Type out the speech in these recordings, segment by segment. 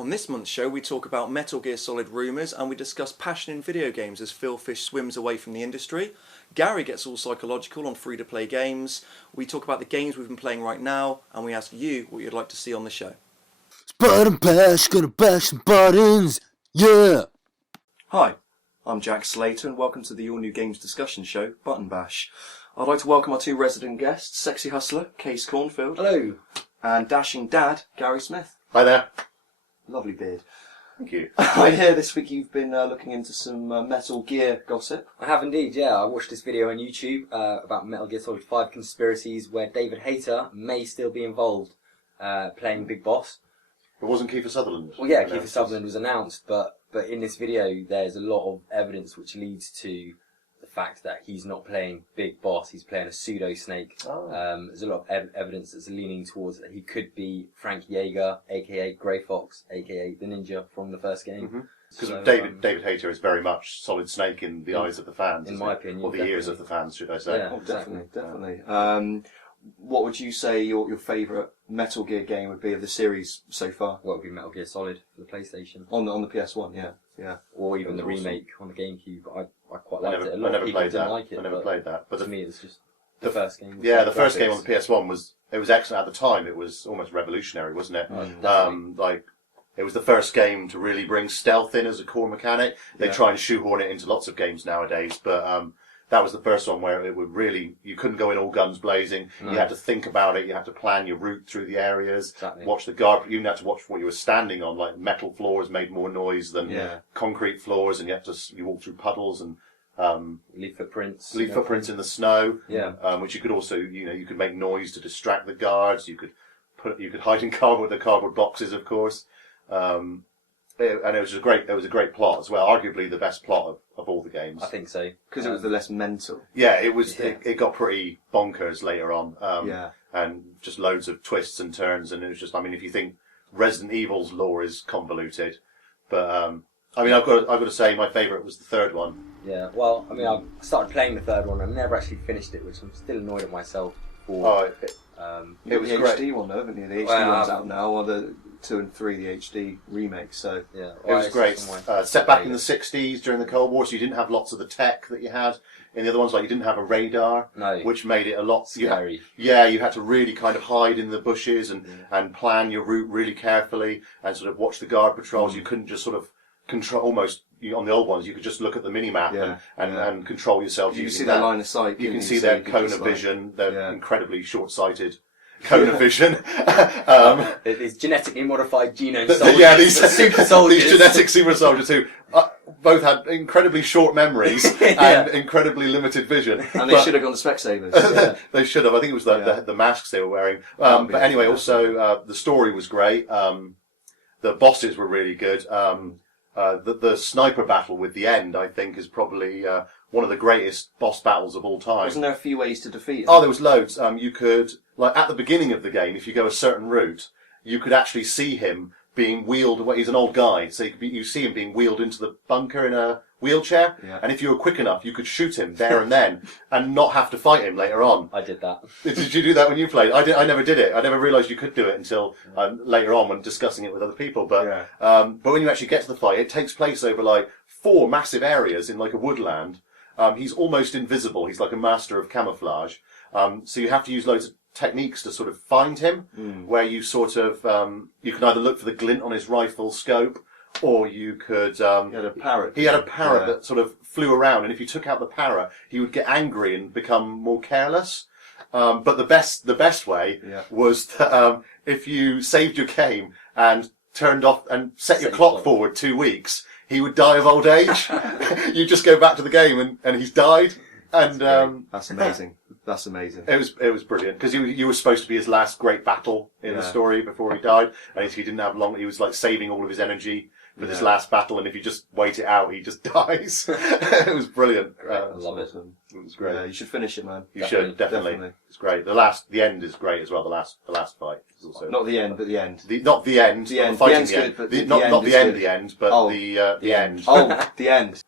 On this month's show, we talk about Metal Gear Solid rumours and we discuss passion in video games as Phil Fish swims away from the industry. Gary gets all psychological on free-to-play games. We talk about the games we've been playing right now and we ask you what you'd like to see on the show. Button bash, gonna bash some buttons, yeah! Hi, I'm Jack Slater and welcome to the all-new games discussion show, Button Bash. I'd like to welcome our two resident guests, Sexy Hustler, Case Cornfield. Hello. And Dashing Dad, Gary Smith. Hi there. Lovely beard. Thank you. I hear this week you've been looking into some Metal Gear gossip. I have indeed, yeah. I watched this video on YouTube about Metal Gear Solid 5 conspiracies where David Hayter may still be involved playing Big Boss. It wasn't Kiefer Sutherland. Well, yeah, Kiefer Sutherland was announced, but in this video there's a lot of evidence which leads to the fact that he's not playing Big Boss, he's playing a pseudo-snake. Oh. There's a lot of evidence that's leaning towards that he could be Frank Yeager, aka Grey Fox, aka the ninja from the first game. Because So, David Hayter is very much Solid Snake in the eyes of the fans. in isn't my it? opinion, Or the ears definitely. of the fans, should I say. Yeah. Oh, Exactly. definitely. What would you say your favourite Metal Gear game would be of the series so far? What would be Metal Gear Solid for the PlayStation? On the PS1, yeah. Or even That the was awesome. remake on the GameCube. I quite I liked it. A never, lot I never of people played didn't that. like it. I never but played that. But to the, me, it's just the first game. Was yeah, the great. first game on the PS1 was excellent at the time. It was almost revolutionary, wasn't it? Definitely. It was the first game to really bring stealth in as a core mechanic. They Yeah. try and shoehorn it into lots of games nowadays, but that was the first one where it would really, you couldn't go in all guns blazing. No. You had to think about it. You had to plan your route through the areas. Exactly. Watch the guard. You even had to watch what you were standing on. Like metal floors made more noise than concrete floors, and you walk through puddles and Leave footprints. leave footprints in the snow. Yeah. Which you could also, you could make noise to distract the guards. You could hide in cardboard boxes, of course. And it was a great plot as well. Arguably the best plot of all the games. I think so. Because it was the less mental. Yeah, it was. Yeah. It got pretty bonkers later on. Yeah. And just loads of twists and turns, and it was just. I mean, if you think Resident Evil's lore is convoluted, but I mean, I've got to say my favourite was the third one. Yeah. Well, I mean, I started playing the third one and never actually finished it, which I'm still annoyed at myself for. You got was the great. HD one though, haven't you? The HD Well, one's out now, or the 2 and 3, the HD remake, so... Yeah. It was great. Set back in the 60s during the Cold War, so you didn't have lots of the tech that you had in the other ones. Like you didn't have a radar, No. which made it a lot Scary. You had to really kind of hide in the bushes and plan your route really carefully and sort of watch the guard patrols. You couldn't just sort of control almost. On the old ones, you could just look at the mini map and control yourself. You can using see their line of sight. You can see so their you could cone just, of like- vision. They're incredibly short-sighted cone of vision. These genetically modified genome soldiers. Yeah, these super soldiers. These genetic super soldiers who both had incredibly short memories and incredibly limited vision. And they should have gone to Specsavers. Yeah. They should have. I think it was the masks they were wearing. But anyway, also the story was great. The bosses were really good. The sniper battle with the End, I think, is probably one of the greatest boss battles of all time. Wasn't there a few ways to defeat him? Oh, there was loads. You could, like, at the beginning of the game, if you go a certain route, you could actually see him being wheeled away. He's an old guy, so you see him being wheeled into the bunker in a wheelchair. Yeah. And if you were quick enough, you could shoot him there and then and not have to fight him later on. I did that. Did you do that when you played? I never did it. I never realised you could do it until later on when discussing it with other people. But but when you actually get to the fight, it takes place over like 4 massive areas in like a woodland. He's almost invisible. He's like a master of camouflage. So you have to use loads of techniques to sort of find him, where you sort of you can either look for the glint on his rifle scope, or you could. He had a parrot. He had a parrot that sort of flew around, and if you took out the parrot, he would get angry and become more careless. But the best way was that if you saved your game and turned off and set your clock forward 2 weeks, he would die of old age. You just go back to the game and he's died. And That's amazing. That's amazing. it was brilliant because you were supposed to be his last great battle in the story before he died, and he didn't have long. He was like saving all of his energy for this last battle, and if you just wait it out, he just dies. It was brilliant. I love it. It was great. Yeah, you should finish it, man. You should definitely. It's great. The end is great as well. The last fight is also Not the end, but the end. not the end. The end. Not The fighting end's the end. good, but Not the end. good. The end, but the end. Oh, the end.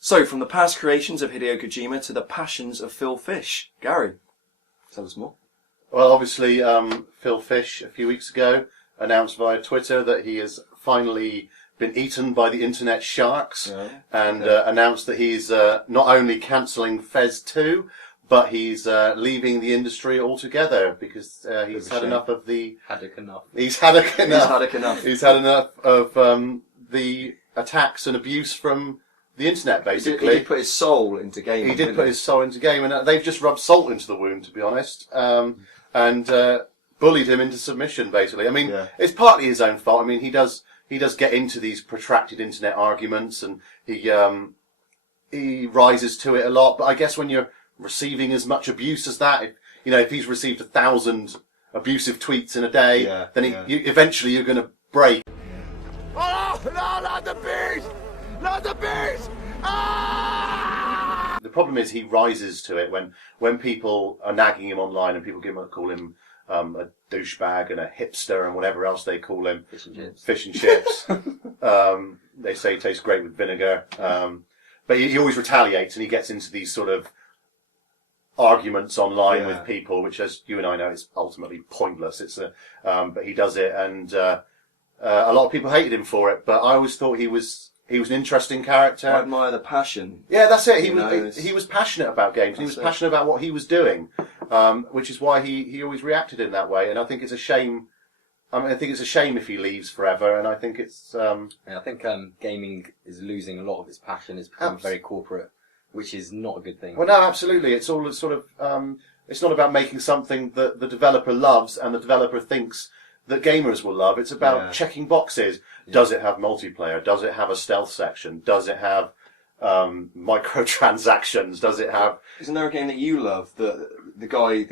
So, from the past creations of Hideo Kojima to the passions of Phil Fish, Gary, tell us more. Well, obviously, Phil Fish a few weeks ago announced via Twitter that he has finally been eaten by the internet sharks and announced that he's not only cancelling Fez 2, but he's leaving the industry altogether because he's had enough of the... He's had enough of the attacks and abuse from the internet, basically. He did put his soul into gaming. He did put his soul into game, and they've just rubbed salt into the wound, to be honest, and bullied him into submission, basically. I mean, it's partly his own fault. I mean, he does get into these protracted internet arguments, and he rises to it a lot. But I guess when you're receiving as much abuse as that, if he's received 1,000 abusive tweets in a day, then eventually you're going to break. Oh, no, not the beast! Not the beast! Ah! The problem is he rises to it when people are nagging him online and people call him a douchebag and a hipster and whatever else they call him. Fish and chips. They say he tastes great with vinegar. But he always retaliates and he gets into these sort of arguments online with people, which, as you and I know, is ultimately pointless. But he does it, and a lot of people hated him for it. But I always thought he was an interesting character. I admire the passion. Yeah, that's it. He was passionate about games. And he was passionate about what he was doing, which is why he always reacted in that way. And I think it's a shame. I think it's a shame if he leaves forever. And I think it's. I think gaming is losing a lot of its passion. It's become very corporate, which is not a good thing. Well, no, absolutely. It's all sort of. It's not about making something that the developer loves and the developer thinks that gamers will love. It's about checking boxes. Does it have multiplayer? Does it have a stealth section? Does it have microtransactions? Does it have? Isn't there a game that you love? The guy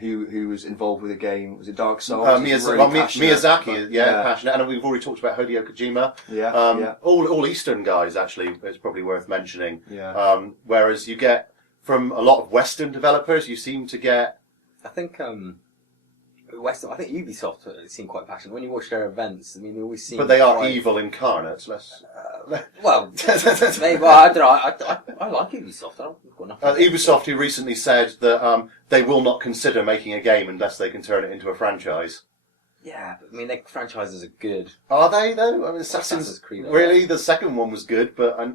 who was involved with the game, was it Dark Souls? Miyazaki, passionate, and we've already talked about Hideo Kojima. All Eastern guys, actually, it's probably worth mentioning. Whereas you get from a lot of Western developers, you seem to get. I think Ubisoft seem quite passionate when you watch their events. I mean, they always seem. But they are evil incarnate. Well, maybe I don't know. I like Ubisoft. I've got nothing. Ubisoft, who recently said that they will not consider making a game unless they can turn it into a franchise. Yeah, but I mean, their franchises are good. Are they though? I mean, Assassin's Creed. Really, the second one was good, but I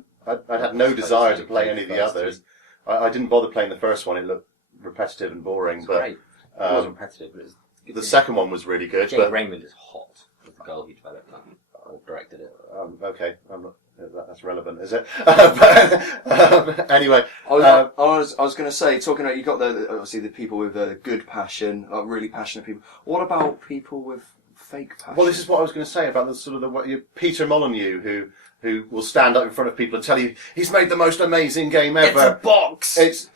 had no desire to play any of the others. I didn't bother playing the first one. It looked repetitive and boring. But great. It was repetitive, but it was. The second one was really good. Jane Raymond is hot. The girl who developed that or directed it. Okay, I'm not. That's relevant, is it? Anyway, I was going to say, talking about, you got obviously the people with good passion, really passionate people. What about people with fake passion? Well, this is what I was going to say about the sort of Peter Molyneux, who will stand up in front of people and tell you he's made the most amazing game ever. It's a box. It's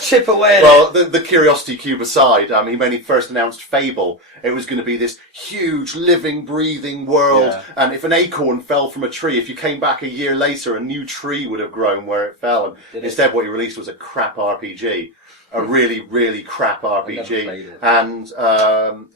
chip away. Well, the Curiosity Cube aside, when he first announced Fable, it was going to be this huge, living, breathing world. Yeah. And if an acorn fell from a tree, if you came back a year later, a new tree would have grown where it fell. And instead, what he released was a crap RPG. A really, really crap RPG. And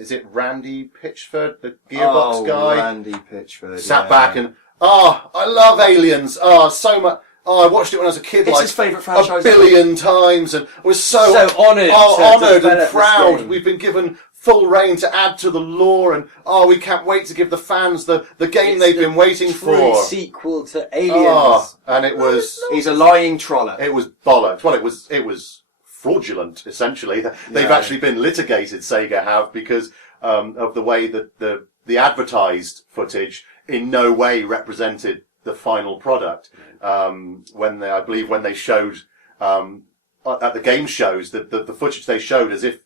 is it Randy Pitchford, the Gearbox guy? Randy Pitchford. Sat back and, I love Aliens. So much. I watched it when I was a kid. It's his favourite franchise. A billion times, and was so honoured. Honoured and proud. We've been given full reign to add to the lore, and we can't wait to give the fans the game they've been waiting for. Sequel to Aliens. And it was. He's a lying troller. It was bollocks. Well, it was fraudulent. Essentially, they've actually been litigated. Sega have, because of the way that the advertised footage in no way represented the final product. When they showed at the game shows, the footage they showed as if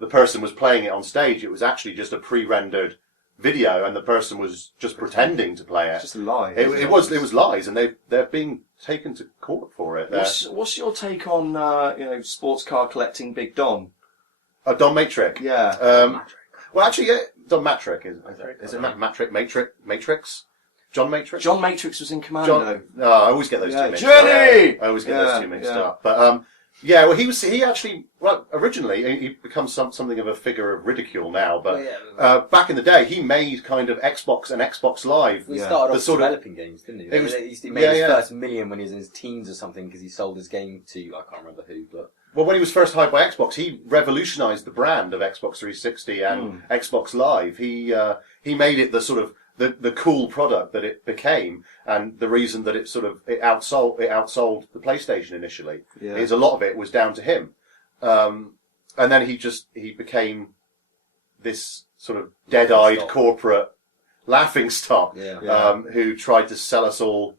the person was playing it on stage, it was actually just a pre-rendered video, and the person was just pretending to play it. It's just a lie. It was lies, and they're being taken to court for it. What's your take on sports car collecting Big Don? Don Matrix. Yeah. Well, actually, Don Matrix is it Matrix? John Matrix? John Matrix was in Commando. I always get those two mixed Jenny! up. I always get those two mixed up. But originally he becomes something of a figure of ridicule now, but back in the day he made kind of Xbox and Xbox Live. He started off developing games, didn't he? He made his first million when he was in his teens or something, because he sold his game to, I can't remember who, but... Well, when he was first hired by Xbox, he revolutionised the brand of Xbox 360 and Xbox Live. He made it the sort of the cool product that it became, and the reason that it outsold the PlayStation initially. Yeah. Is a lot of it was down to him, and then he became this sort of dead-eyed corporate laughingstock who tried to sell us all.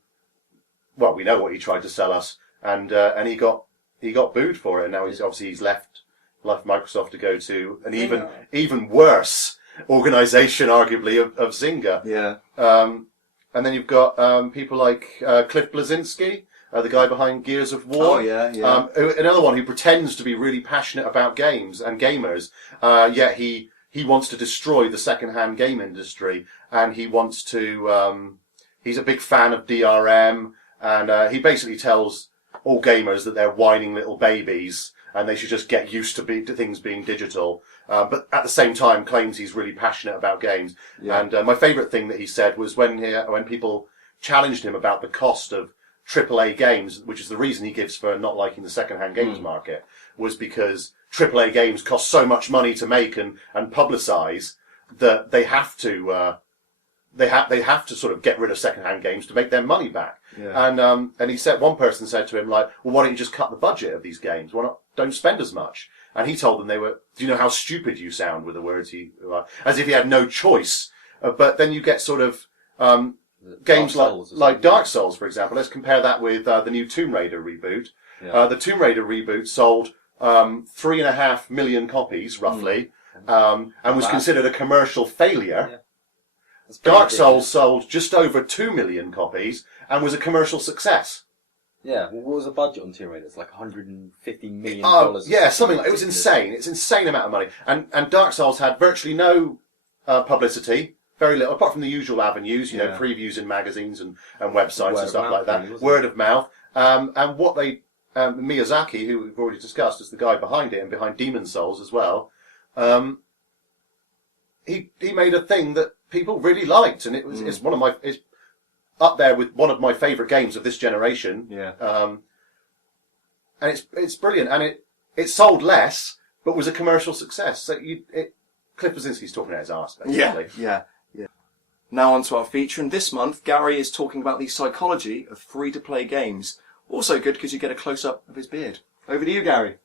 Well, we know what he tried to sell us, and he got booed for it, and now he's left Microsoft to go to an even worse organisation, arguably, of Zynga. Yeah. And then you've got people like Cliff Bleszinski, the guy behind Gears of War. Oh, yeah. Another one who pretends to be really passionate about games and gamers, yet he wants to destroy the second-hand game industry, and he wants to. He's a big fan of DRM, and he basically tells all gamers that they're whining little babies and they should just get used to things being digital. But at the same time, claims he's really passionate about games. Yeah. And my favourite thing that he said was when people challenged him about the cost of AAA games, which is the reason he gives for not liking the second-hand games market, was because AAA games cost so much money to make and publicise that they have to sort of get rid of second-hand games to make their money back. Yeah. And he said, one person said to him, like, well, why don't you just cut the budget of these games? Why not? Don't spend as much. And he told them do you know how stupid you sound with the words as if he had no choice. But then you get sort of, games like Dark Souls, for example. Let's compare that with, the new Tomb Raider reboot. Yeah. The Tomb Raider reboot sold, 3.5 million copies, roughly, and was considered a commercial failure. Yeah. Dark Souls sold just over 2 million copies and was a commercial success. Yeah, well, what was the budget on Tomb Raider? It's like $150 million. Yeah, something like it was insane. It's an insane amount of money. And Dark Souls had virtually no publicity, very little, apart from the usual avenues, you know, previews in magazines and websites and stuff like that. Word of mouth. And what Miyazaki, who we've already discussed, is the guy behind it and behind Demon Souls as well. He made a thing that people really liked, and it's up there with one of my favourite games of this generation. Yeah. And it's brilliant, and it sold less, but was a commercial success. So Cliff Bleszinski's talking out his arse, basically. Yeah. Now on to our feature, and this month Gary is talking about the psychology of free-to-play games. Also good because you get a close-up of his beard. Over to you, Gary.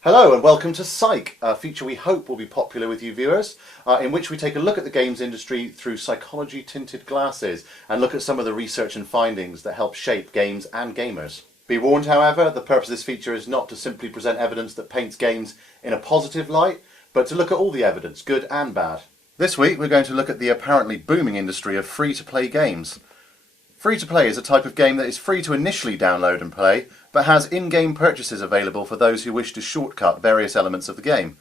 Hello and welcome to Psych, a feature we hope will be popular with you viewers, in which we take a look at the games industry through psychology-tinted glasses and look at some of the research and findings that help shape games and gamers. Be warned, however, the purpose of this feature is not to simply present evidence that paints games in a positive light, but to look at all the evidence, good and bad. This week we're going to look at the apparently booming industry of free-to-play games. Free-to-play is a type of game that is free to initially download and play, but has in-game purchases available for those who wish to shortcut various elements of the game.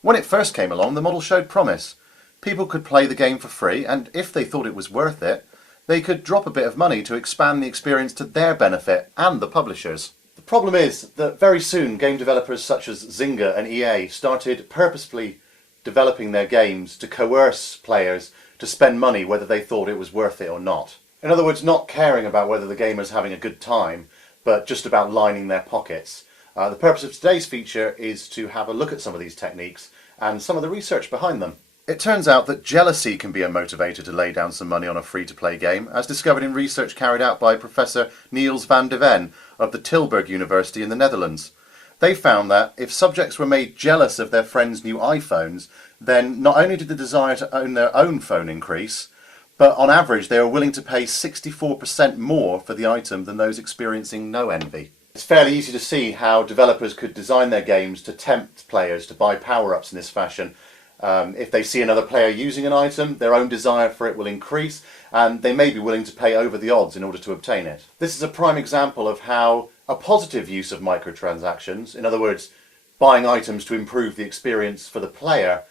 When it first came along, the model showed promise. People could play the game for free, and if they thought it was worth it, they could drop a bit of money to expand the experience to their benefit and the publishers. The problem is that very soon game developers such as Zynga and EA started purposefully developing their games to coerce players to spend money whether they thought it was worth it or not. In other words, not caring about whether the gamer's having a good time, but just about lining their pockets. The purpose of today's feature is to have a look at some of these techniques and some of the research behind them. It turns out that jealousy can be a motivator to lay down some money on a free-to-play game, as discovered in research carried out by Professor Niels van de Ven of the Tilburg University in the Netherlands. They found that if subjects were made jealous of their friends' new iPhones, then not only did the desire to own their own phone increase, but on average they were willing to pay 64% more for the item than those experiencing no envy. It's fairly easy to see how developers could design their games to tempt players to buy power-ups in this fashion. If they see another player using an item, their own desire for it will increase, and they may be willing to pay over the odds in order to obtain it. This is a prime example of how a positive use of microtransactions, in other words, buying items to improve the experience for the player,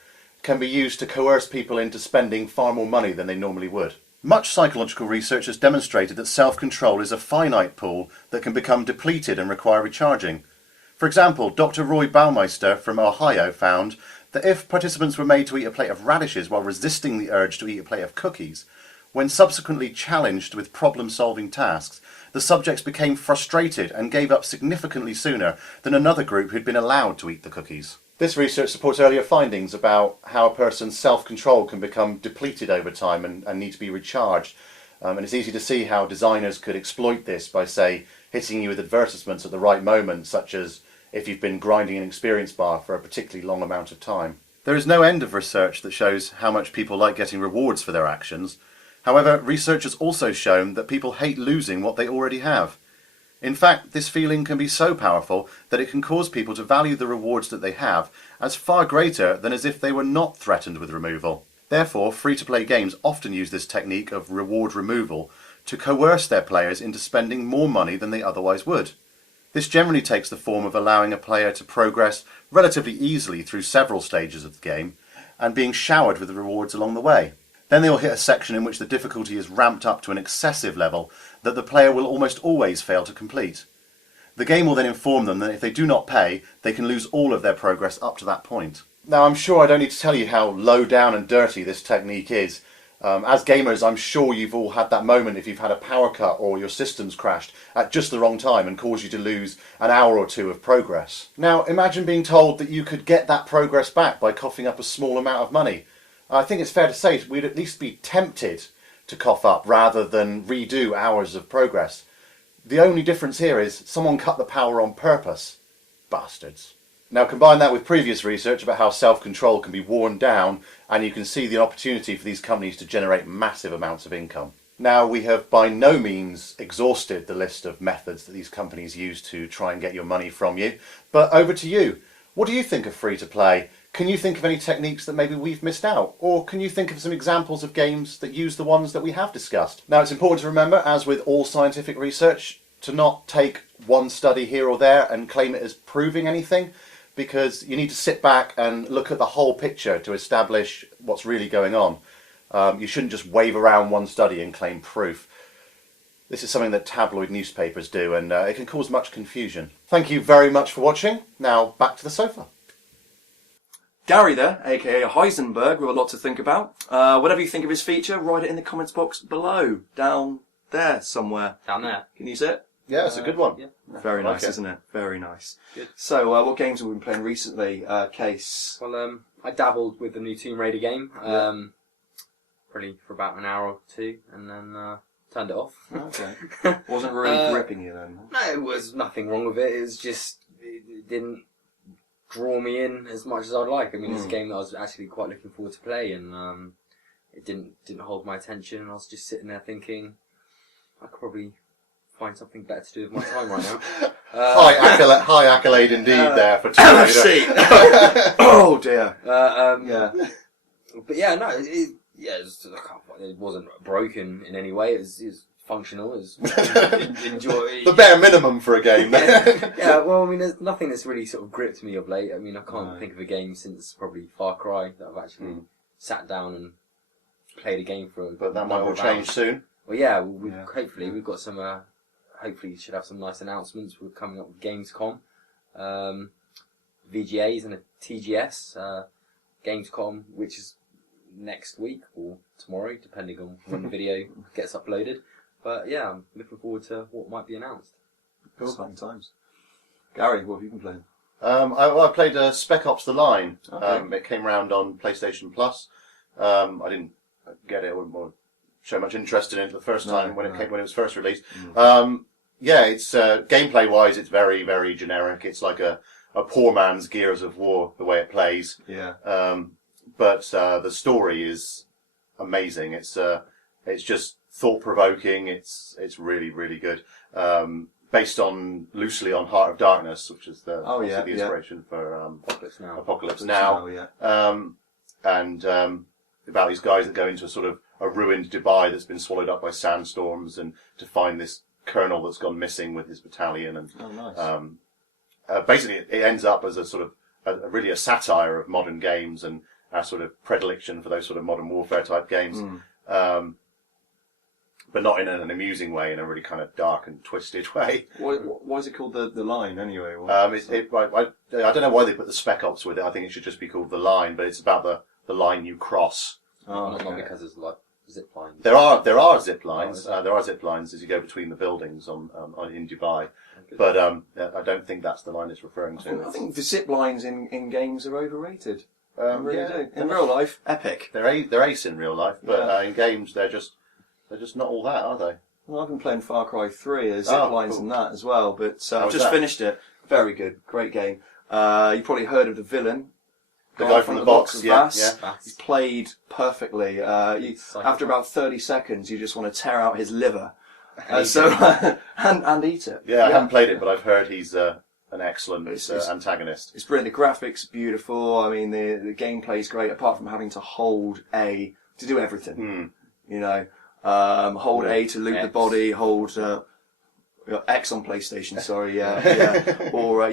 can be used to coerce people into spending far more money than they normally would. Much psychological research has demonstrated that self-control is a finite pool that can become depleted and require recharging. For example, Dr. Roy Baumeister from Ohio found that if participants were made to eat a plate of radishes while resisting the urge to eat a plate of cookies, when subsequently challenged with problem-solving tasks, the subjects became frustrated and gave up significantly sooner than another group who'd been allowed to eat the cookies. This research supports earlier findings about how a person's self-control can become depleted over time and need to be recharged. And it's easy to see how designers could exploit this by, say, hitting you with advertisements at the right moment, such as if you've been grinding an experience bar for a particularly long amount of time. There is no end of research that shows how much people like getting rewards for their actions. However, research has also shown that people hate losing what they already have. In fact, this feeling can be so powerful that it can cause people to value the rewards that they have as far greater than as if they were not threatened with removal. Therefore, free-to-play games often use this technique of reward removal to coerce their players into spending more money than they otherwise would. This generally takes the form of allowing a player to progress relatively easily through several stages of the game and being showered with rewards along the way. Then they will hit a section in which the difficulty is ramped up to an excessive level that the player will almost always fail to complete. The game will then inform them that if they do not pay, they can lose all of their progress up to that point. Now, I'm sure I don't need to tell you how low down and dirty this technique is. As gamers, I'm sure you've all had that moment if you've had a power cut or your system's crashed at just the wrong time and caused you to lose an hour or two of progress. Now, imagine being told that you could get that progress back by coughing up a small amount of money. I think it's fair to say we'd at least be tempted to cough up rather than redo hours of progress. The only difference here is someone cut the power on purpose. Bastards. Now combine that with previous research about how self-control can be worn down, and you can see the opportunity for these companies to generate massive amounts of income. Now, we have by no means exhausted the list of methods that these companies use to try and get your money from you, but over to you. What do you think of free-to-play? Can you think of any techniques that maybe we've missed out? Or can you think of some examples of games that use the ones that we have discussed? Now, it's important to remember, as with all scientific research, to not take one study here or there and claim it as proving anything, because you need to sit back and look at the whole picture to establish what's really going on. You shouldn't just wave around one study and claim proof. This is something that tabloid newspapers do, and it can cause much confusion. Thank you very much for watching. Now, back to the sofa. Gary there, aka Heisenberg, with a lot to think about. Whatever you think of his feature, write it in the comments box below, down there somewhere. Down there. Can you see it? Yeah, it's a good one. Yeah. Very like nice, it. isn't it? Very nice. Good. So, what games have we been playing recently, Case? Well, I dabbled with the new Tomb Raider game, probably for about an hour or two, and then turned it off. Okay. Wasn't really gripping you then? No, it was nothing wrong with it. It was just it didn't draw me in as much as I'd like. I mean, it's a game that I was actually quite looking forward to play, and it didn't hold my attention. And I was just sitting there thinking, I could probably find something better to do with my time right now. High accolade indeed there for Tomb Raider. Oh dear. Yeah. But yeah, no, it wasn't broken in any way. It was functional. It was enjoy. The bare minimum for a game. Yeah, well, I mean, there's nothing that's really sort of gripped me of late. I mean, I can't think of a game since probably Far Cry that I've actually sat down and played a game for. But that might all change soon. Well, yeah, hopefully we've got some. Hopefully, you should have some nice announcements. We're coming up with Gamescom, VGAs and a TGS. Gamescom, which is next week or tomorrow, depending on when the video gets uploaded. But yeah, I'm looking forward to what might be announced. Cool. Exciting times. Gary, what have you been playing? I played Spec Ops: The Line. Okay. It came around on PlayStation Plus. I didn't get it or show much interest in it the first time when it was first released. Yeah, it's gameplay wise, it's very, very generic. It's like a poor man's Gears of War, the way it plays. Yeah. But the story is amazing. It's just thought provoking. It's really, really good. Based loosely on Heart of Darkness, which is the inspiration for Apocalypse Now. And about these guys that go into a ruined Dubai that's been swallowed up by sandstorms, and to find this colonel that's gone missing with his battalion. And basically, it ends up as really a satire of modern games and our sort of predilection for those sort of modern warfare type games. But not in an amusing way, in a really kind of dark and twisted way. Why is it called the Line anyway? I don't know why they put the Spec Ops with it. I think it should just be called The Line, but it's about the line you cross. Not because it's like zip lines. There are zip lines. There are zip lines as you go between the buildings in Dubai. But I don't think that's the line it's referring to. I think the zip lines in games are overrated. I really yeah, do. In real life, epic. They're ace in real life, but in games they're just not all that, are they? Well, I've been playing Far Cry 3, there's zip lines cool. and that as well, but I've was just that? finished it. Very good, great game. You probably heard of the villain. The guy from the box, of yeah, Bass. yeah. He's played perfectly. After about 30 seconds, you just want to tear out his liver. And eat it. Yeah, I haven't played it, but I've heard he's an excellent antagonist. It's brilliant. The graphics are beautiful. I mean, the gameplay's great, apart from having to hold A to do everything. You know, hold A to loot the body, hold X on PlayStation, sorry, yeah. Or,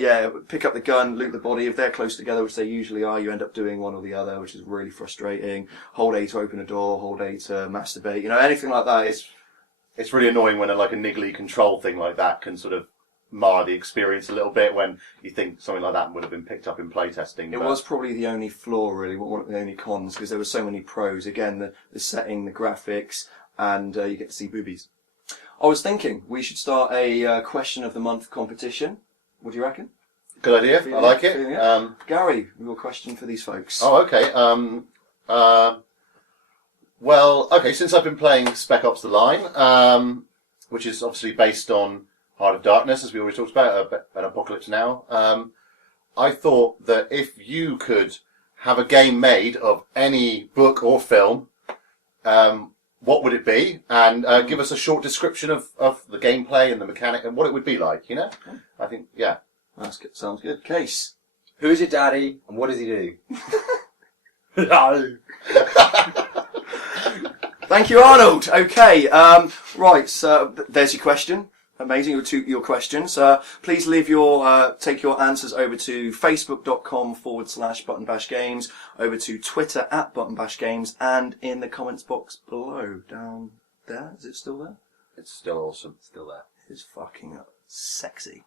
pick up the gun, loot the body. If they're close together, which they usually are, you end up doing one or the other, which is really frustrating. Hold A to open a door, hold A to masturbate. You know, anything like that is... It's really annoying when a niggly control thing like that can sort of mar the experience a little bit when you think something like that would have been picked up in playtesting. It was probably the only flaw, really, one of the only cons, because there were so many pros. Again, the setting, the graphics, and you get to see boobies. I was thinking we should start a question of the month competition. What do you reckon? Good idea. I like it. Gary, your question for these folks. Oh, okay. Well, okay, since I've been playing Spec Ops The Line, which is obviously based on Heart of Darkness, as we already talked about, an Apocalypse Now, I thought that if you could have a game made of any book or film, what would it be? And give us a short description of the gameplay and the mechanic and what it would be like, you know? I think, yeah. That's good. Sounds good. Case. Who's your daddy and what does he do? Thank you, Arnold. Okay, right, so there's your question. Amazing, your questions. Please leave take your answers over to facebook.com/buttonbashgames, over to Twitter @buttonbashgames, and in the comments box below, down there. Is it still there? It's still awesome. Still there. It's fucking sexy.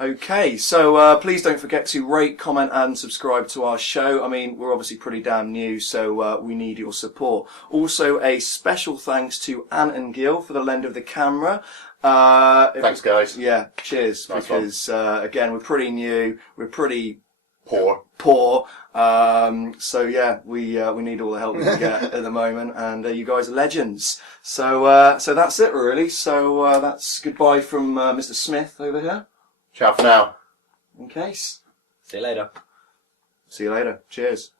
Okay, so please don't forget to rate, comment and subscribe to our show. I mean, we're obviously pretty damn new, so we need your support. Also, a special thanks to Ant and Gil for the lend of the camera. Thanks, guys. Yeah, cheers. Nice because, again, we're pretty new, we're pretty Poor. So yeah, we need all the help we can get at the moment, and you guys are legends. So that's it really. So that's goodbye from Mr. Smith over here. Ciao for now. In case. See you later. See you later. Cheers.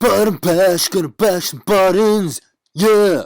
Button bash, gonna bash some buttons, yeah.